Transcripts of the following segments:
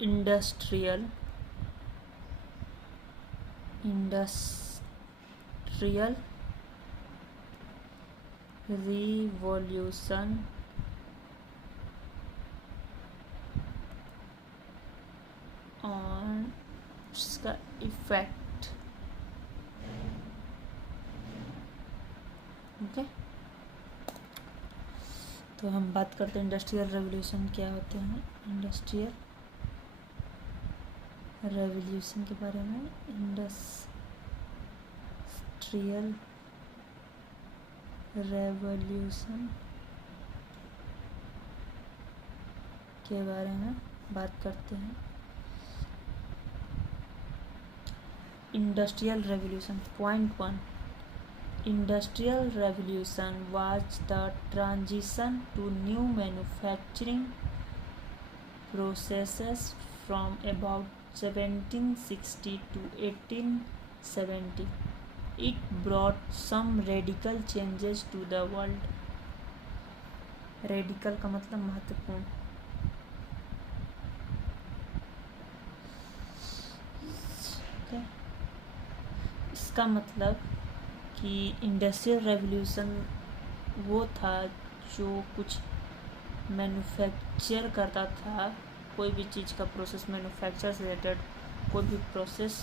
Industrial revolution on इसका effect. Okay, तो हम बात करते हैं इंडस्ट्रियल रेवोल्यूशन क्या होते हैं। इंडस्ट्रियल रेवोल्यूशन के बारे में, इंडस्ट्रियल रेवोल्यूशन के बारे में बात करते हैं। Industrial revolution point 1, Industrial Revolution was the transition to new manufacturing processes from about 1760 to 1870. It brought some radical changes to the world. Radical का मतलब महत्वपूर्ण। इसका मतलब कि इंडस्ट्रियल रेवोल्यूशन वो था जो कुछ मैन्युफैक्चर करता था, कोई भी चीज़ का प्रोसेस मैन्युफैक्चर से रिलेटेड कोई भी प्रोसेस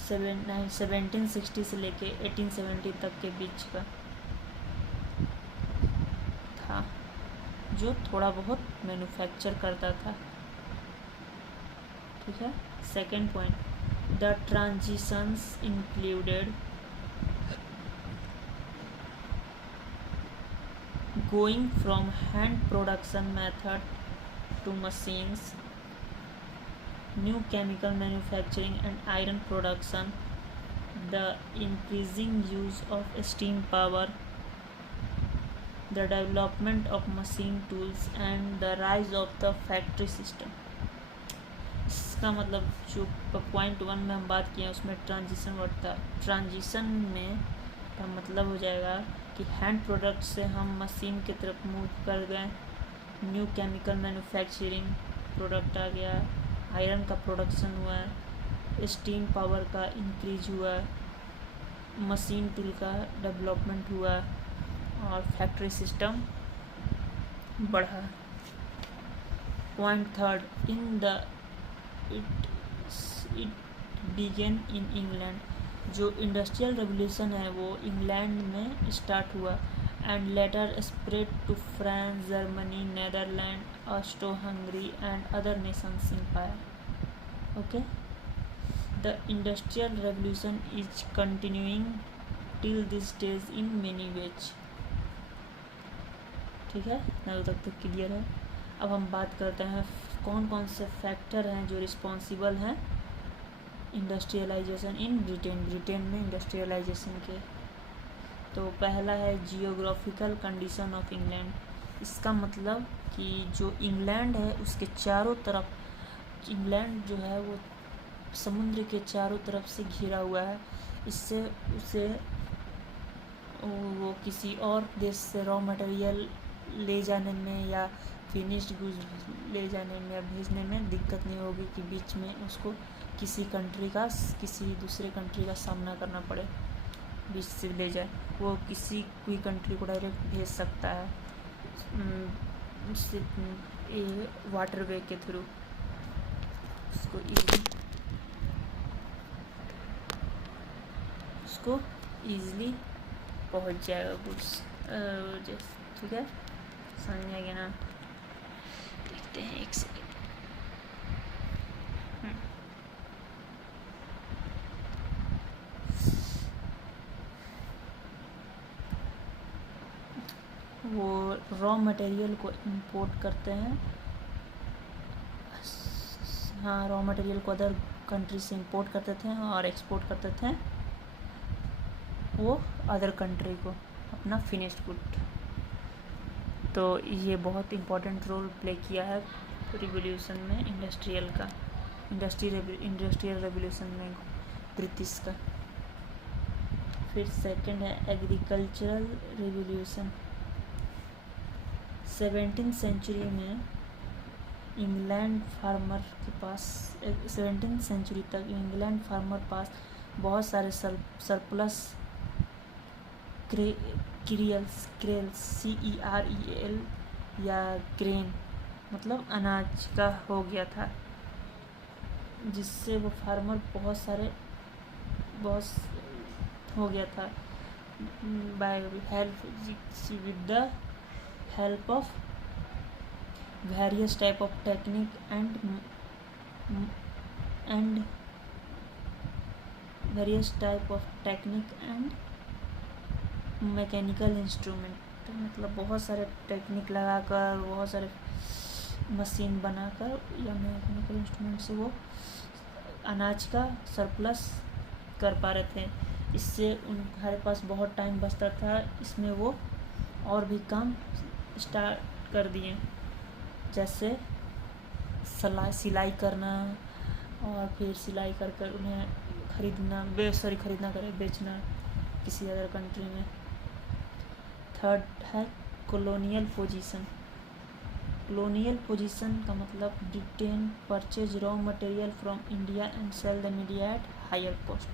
1760 से लेके 1870 तक के बीच का था, जो थोड़ा बहुत मैन्युफैक्चर करता था। ठीक है। Second point, the transitions included going from hand production method to machines, new chemical manufacturing and iron production, the increasing use of steam power, the development of machine tools and the rise of the factory system. इसका मतलब जो point 1 में हम बात किए उसमें transition word था। Transition में का मतलब हो जाएगा कि हैंड प्रोडक्ट से हम मशीन की तरफ मूव कर गए, न्यू केमिकल मैन्युफैक्चरिंग प्रोडक्ट आ गया, आयरन का प्रोडक्शन हुआ, स्टीम पावर का इंक्रीज हुआ, मशीन टूल का डेवलपमेंट हुआ और फैक्ट्री सिस्टम बढ़ा। Point third, it began in England. जो इंडस्ट्रियल रेवोल्यूशन है वो इंग्लैंड में स्टार्ट हुआ and later spread to France, Germany, Netherland, Austro Hungary and other nations empire. Okay, the industrial revolution is continuing till this days in many ways. ठीक है, यहाँ तक तो क्लियर है। अब हम बात करते हैं कौन कौन से फैक्टर हैं जो रिस्पॉन्सिबल हैं इंडस्ट्रियलाइजेशन इन ब्रिटेन। ब्रिटेन में इंडस्ट्रियलाइजेशन के तो पहला है जियोग्राफिकल कंडीशन ऑफ इंग्लैंड। इसका मतलब कि जो इंग्लैंड है उसके चारों तरफ, इंग्लैंड जो है वो समुद्र के चारों तरफ से घिरा हुआ है। इससे उसे वो किसी और देश से रॉ मटेरियल ले जाने में या फिनिश्ड गुड्स ले जाने में या भेजने में दिक्कत नहीं होगी कि बीच में उसको किसी दूसरे कंट्री का सामना करना पड़े, बीच से ले जाए। वो किसी कोई कंट्री को डायरेक्ट भेज सकता है उससे वाटरवे के थ्रू, उसको ईज़िली पहुंच जाएगा गुड्स। ठीक है, समझ में आ गया ना। देखते हैं एक सेकेंड। वो रॉ मटेरियल को इंपोर्ट करते हैं, हाँ, रॉ मटेरियल को अदर कंट्री से इंपोर्ट करते थे और एक्सपोर्ट करते थे वो अदर कंट्री को अपना फिनिश्ड गुड। तो ये बहुत इम्पोर्टेंट रोल प्ले किया है रिवोल्यूशन में इंडस्ट्रियल रेवोल्यूशन में ब्रिटिश का। फिर सेकंड है एग्रीकल्चरल रिवोल्यूशन। 17th सेंचुरी में इंग्लैंड फार्मर के पास 17th सेंचुरी तक इंग्लैंड फार्मर पास बहुत सारे सरप्लस क्रियल्स CEREL या ग्रेन मतलब अनाज का हो गया था, जिससे वो फार्मर बहुत हो गया था with the help of various type of technique and mechanical instrument, मतलब बहुत सारे टेक्निक लगाकर बहुत सारे मशीन बनाकर या मैकेनिकल इंस्ट्रूमेंट से वो अनाज का सरप्लस कर पा रहे थे। इससे उनके पास बहुत टाइम बचता था, इसमें वो और भी काम स्टार्ट कर दिए, जैसे सिलाई करना और फिर सिलाई कर उन्हें बेचना किसी अदर कंट्री में। थर्ड है कॉलोनियल पोजीशन। कॉलोनियल पोजीशन का मतलब detain purchase raw material from India and sell the media at higher cost.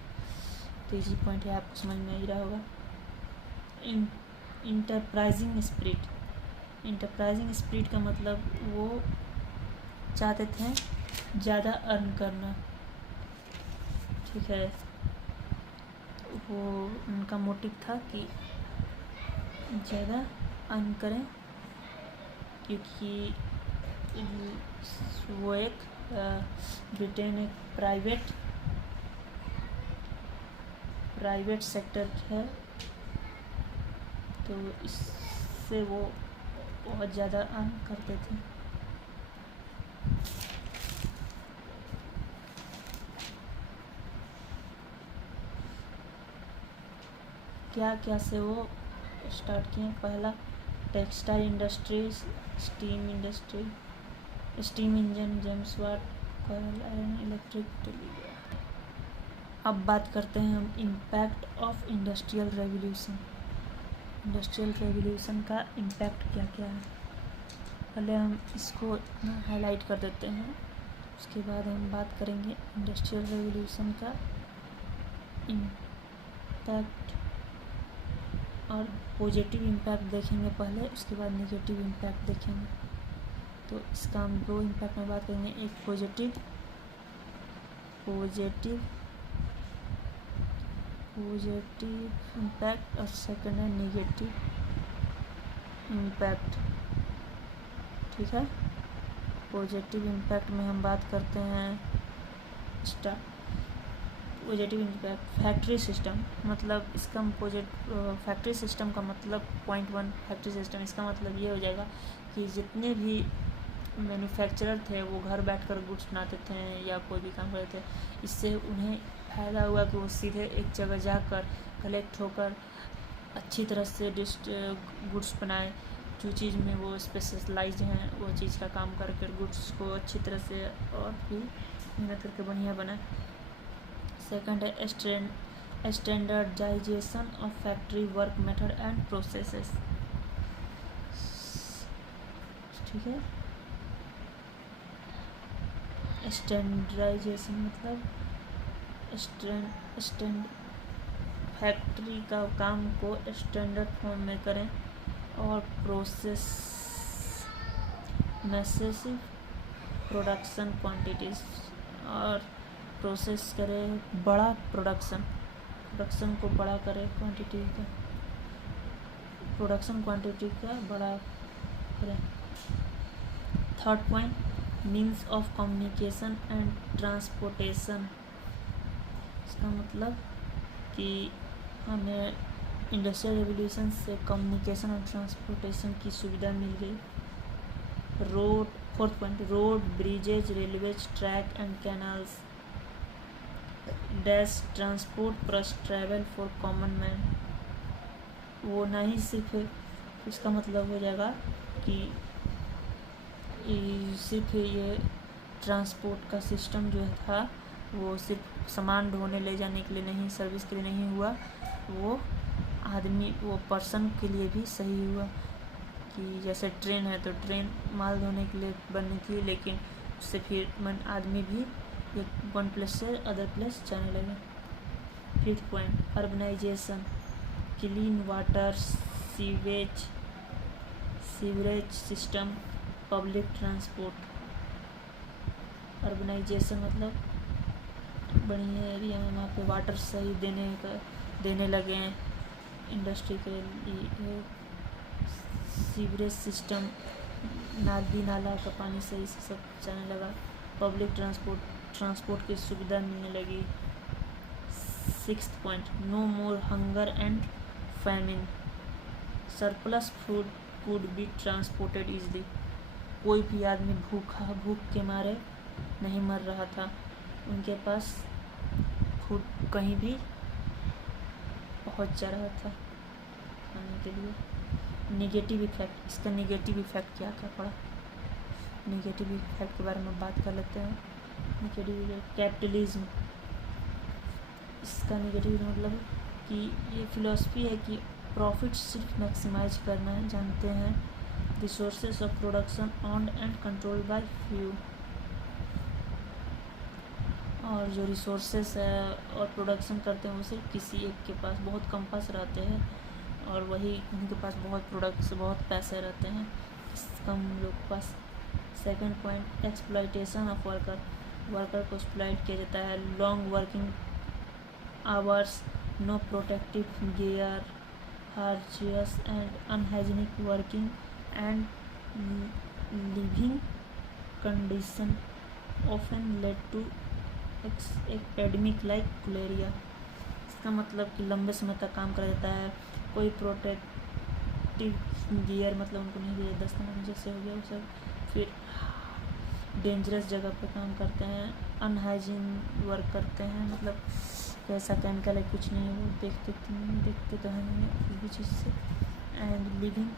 तो इसी पॉइंट है, आपको समझ में आ ही रहा होगा। इंटरप्राइजिंग स्पिरिट का मतलब वो चाहते थे ज़्यादा अर्न करना, ठीक है। वो उनका मोटिव था कि ज़्यादा अर्न करें, क्योंकि वो एक ब्रिटेन एक प्राइवेट सेक्टर है, तो इससे वो बहुत ज़्यादा अर्न करते थे। क्या से वो स्टार्ट किए? पहला textile industry, steam engine, James Watt, coal iron, electric telegraph. अब बात करते हैं हम इम्पैक्ट ऑफ इंडस्ट्रियल रेवोल्यूशन का इम्पैक्ट क्या क्या है। पहले हम इसको हाईलाइट कर देते हैं, उसके बाद हम बात करेंगे इंडस्ट्रियल रेवोल्यूशन का इम्पैक्ट, और पॉजिटिव इम्पैक्ट देखेंगे पहले, उसके बाद नेगेटिव इम्पैक्ट देखेंगे। तो इसका हम दो इम्पैक्ट में बात करेंगे, एक पॉजिटिव इम्पैक्ट और सेकंड है नेगेटिव इम्पैक्ट, ठीक है। पॉजिटिव इम्पैक्ट में हम बात करते हैं पॉजिटिव इम्पैक्ट फैक्ट्री सिस्टम, मतलब इसका फैक्ट्री सिस्टम का मतलब पॉइंट 1 फैक्ट्री सिस्टम, इसका मतलब ये हो जाएगा कि जितने भी मैन्युफैक्चरर थे वो घर बैठकर गुड्स बनाते थे या कोई भी काम करते थे, इससे उन्हें फ़ायदा हुआ कि वो सीधे एक जगह जाकर कलेक्ट होकर अच्छी तरह से गुड्स बनाए, जो चीज़ में वो स्पेशलाइज्ड हैं वो चीज़ का काम करके गुड्स को अच्छी तरह से और भी मेहनत करके बढ़िया बनाए। सेकंड है standardization of factory work method and processes, ठीक है। स्टैंडर्डाइजेशन मतलब फैक्ट्री का काम को स्टैंडर्ड फॉर्म में करें और प्रोसेस मैसेसिव प्रोडक्शन क्वांटिटीज़, और प्रोसेस करें बड़ा प्रोडक्शन को बड़ा करें, प्रोडक्शन क्वांटिटी का बड़ा करें। Third point means of communication and transportation, इसका मतलब कि हमें इंडस्ट्रियल रेवोल्यूशन से कम्युनिकेशन और ट्रांसपोर्टेशन की सुविधा मिल गई। Fourth point road, bridges, railways, track and canals dash transport plus travel for common man. वो ना ही सिर्फ इसका मतलब हो जाएगा कि सिर्फ ये ट्रांसपोर्ट का सिस्टम जो था वो सिर्फ सामान ढोने ले जाने के लिए नहीं, सर्विस के लिए नहीं हुआ, वो पर्सन के लिए भी सही हुआ कि जैसे ट्रेन है तो ट्रेन माल ढोने के लिए बनने की, लेकिन उससे फिर आदमी भी एक वन प्लेस से अदर प्लेस जाने लगे। 5th point, urbanization, clean water, sewerage system, public transport. Urbanization मतलब बड़ी एरिया में वहाँ पे वाटर सही देने लगे हैं इंडस्ट्री के लिए। सीवरेज सिस्टम, नदी नाला का पानी सही से सब जाने लगा। पब्लिक ट्रांसपोर्ट की सुविधा मिलने लगी। 6th point, no more hunger and famine, surplus food could be transported easily. कोई भी आदमी भूख के मारे नहीं मर रहा था, उनके पास फूड कहीं भी पहुंच जा रहा था खाने के लिए। नेगेटिव इफेक्ट, इसका नेगेटिव इफेक्ट क्या पड़ा, नेगेटिव इफेक्ट के बारे में बात कर लेते हैं। नेगेटिव इफेक्ट, कैपिटलिज्म, इसका नेगेटिव मतलब कि ये फिलॉसफी है कि प्रॉफिट सिर्फ मैक्सिमाइज करना जानते हैं। Resources of production owned and control by few, और जो रिसोर्सेस है और प्रोडक्शन करते हैं वो सिर्फ किसी एक के पास बहुत कम पास रहते हैं, और वही उनके पास बहुत पैसे रहते हैं कम लोग के पास। 2nd point, exploitation of worker को एक्सप्लॉयट किया जाता है। Long working hours, no protective gear, harsh and unhygienic working and living condition often led to epidemic like cholera. इसका मतलब कि लंबे समय तक काम करा जाता है, कोई प्रोटेक्टिव गियर मतलब उनको नहीं दिया, दस्ताना जैसे हो गया वो सब, फिर डेंजरस जगह पे काम करते हैं, अनहाइजीन वर्क करते हैं, मतलब कैसा केमिकल है कुछ नहीं है वो देखते तो है नहीं किसी भी चीज़ से। And living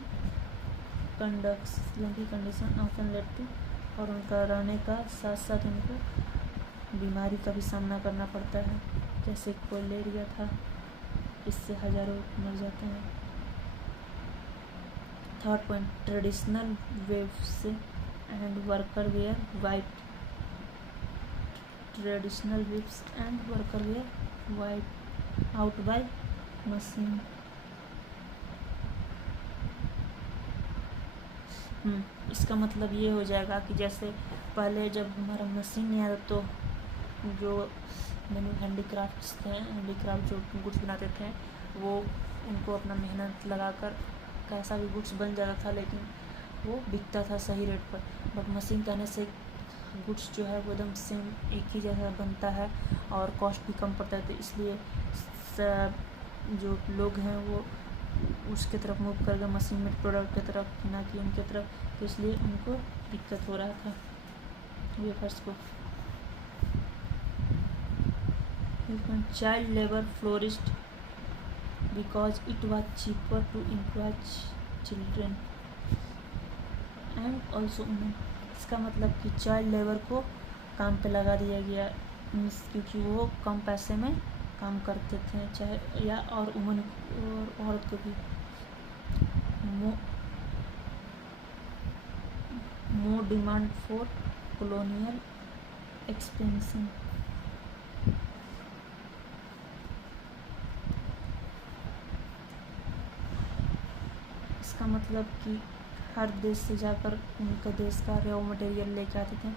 condition often led to, और उनका रहने का साथ साथ उनको बीमारी का भी सामना करना पड़ता है, जैसे कोलेरिया था, इससे हज़ारों मर जाते हैं। 3rd point, traditional waves and worker were wipe, traditional waves and worker were wipe out by machine. इसका मतलब ये हो जाएगा कि जैसे पहले जब हमारा मशीन नहीं आता तो जो हैंडीक्राफ्ट जो गुड्स बनाते थे वो उनको अपना मेहनत लगाकर कैसा भी गुड्स बन जाता था, लेकिन वो बिकता था सही रेट पर। बट मशीन के आने से गुड्स जो है वो एकदम सेम एक ही जगह बनता है और कॉस्ट भी कम पड़ता है, तो इसलिए जो लोग हैं वो उसके तरफ मूव कर गए, मशीन मेड प्रोडक्ट की तरफ, ना कि उनके तरफ, तो इसलिए उनको दिक्कत हो रहा था वेफर्स को। Child labour flourished because it was cheaper to employ children and also women. इसका मतलब कि चाइल्ड लेबर को काम पे लगा दिया गया, क्योंकि वो कम पैसे में काम करते थे, चाहे या और वुमन और औरत को भी। More demand for colonial expansion. इसका मतलब कि हर देश से जाकर उनके देश का रॉ मटेरियल लेके आते थे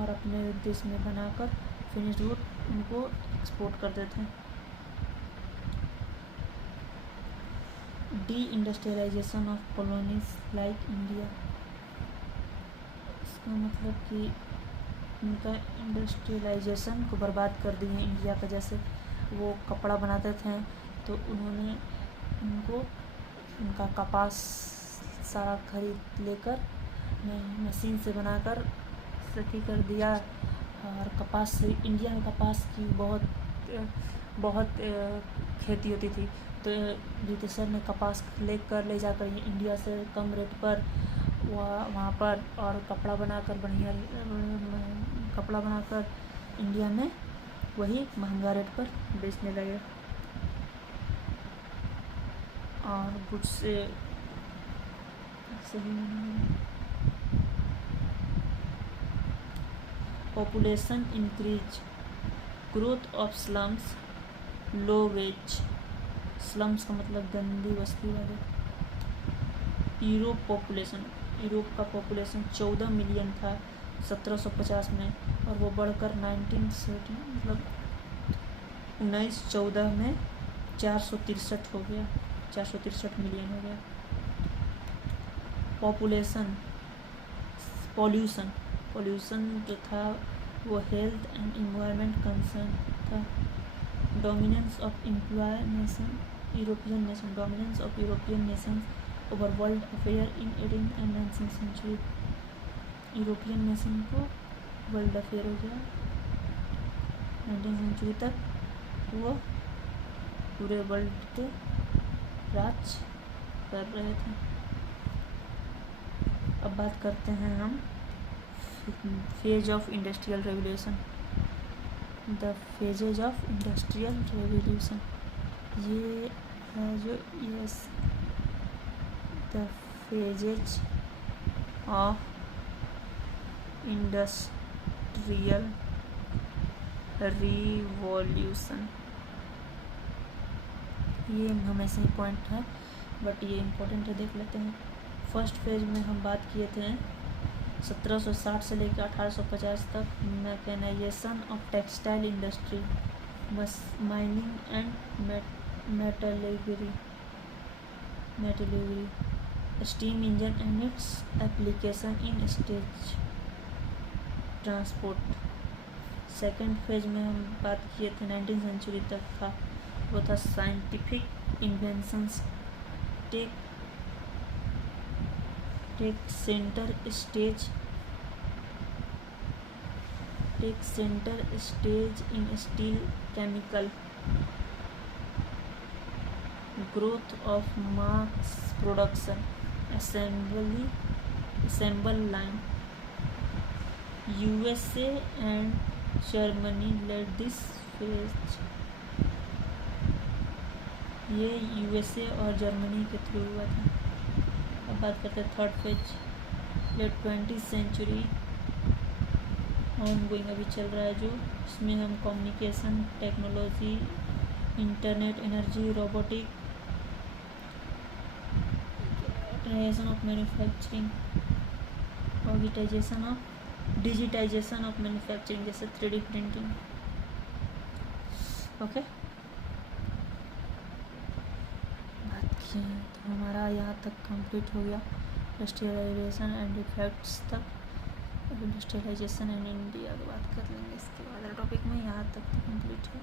और अपने देश में बनाकर फिनिश्ड गुड उनको एक्सपोर्ट करते थे। Deindustrialization of colonies like India. इसका मतलब कि उनका इंडस्ट्रियलाइजेशन को बर्बाद कर दिए इंडिया का। जैसे वो कपड़ा बनाते थे तो उन्होंने उनका कपास सारा खरीद लेकर मशीन से बनाकर सही कर दिया, और कपास से इंडिया में कपास की बहुत खेती होती थी, तो ब्रिटिशर ने कपास ले जाकर इंडिया से कम रेट पर वहाँ पर और कपड़ा बनाकर इंडिया में वही महंगा रेट पर बेचने लगे। और गुड्स सही है। Population increase, growth of slums, low wage. Slums का मतलब गंदी बस्ती वाले। यूरोप का पॉपुलेशन 14 मिलियन था 1750 में, और वो बढ़कर 1914 में 463 हो गया, 463 मिलियन हो गया। पॉल्यूशन जो था वो हेल्थ एंड एनवायरनमेंट कंसर्न था। Dominance of European nation over world affair in 18th and 19th century. European nation को वर्ल्ड अफेयर हो गया 19th सेंचुरी तक, वो पूरे वर्ल्ड पे राज कर रहे थे। अब बात करते हैं हम phase of industrial revolution. The phases of industrial revolution, ये है जो the phases of industrial revolution. ये हमेशा ही पॉइंट है बट ये इम्पोर्टेंट है, देख लेते हैं। फर्स्ट फेज में हम बात किए थे 1760 से लेकर 1850 तक, mechanization of textile industry, mining and metallurgy, steam engine and its application in stage transport. Second phase में हम बात किए थे 19th सेंचुरी तक था, वो था scientific inventions, tech centre stage in steel chemical, growth of mass production, assemble line. USA and Germany led this phase. ये USA और जर्मनी के थ्रू हुआ था। अब बात करते हैं third phase, late 20th century ongoing अभी चल रहा है जो, इसमें हम communication technology, internet, energy, robotic, automation of manufacturing, digitization of manufacturing जैसे 3D प्रिंटिंग। ओके, बात किए तो हमारा यहाँ तक कंप्लीट हो गया इंडस्ट्रियलाइजेशन एंड इफेक्ट्स तक। अब इंडस्ट्रियलाइजेशन एंड इंडिया की बात कर लेंगे इसके बाद टॉपिक में, यहाँ तक तो कंप्लीट है।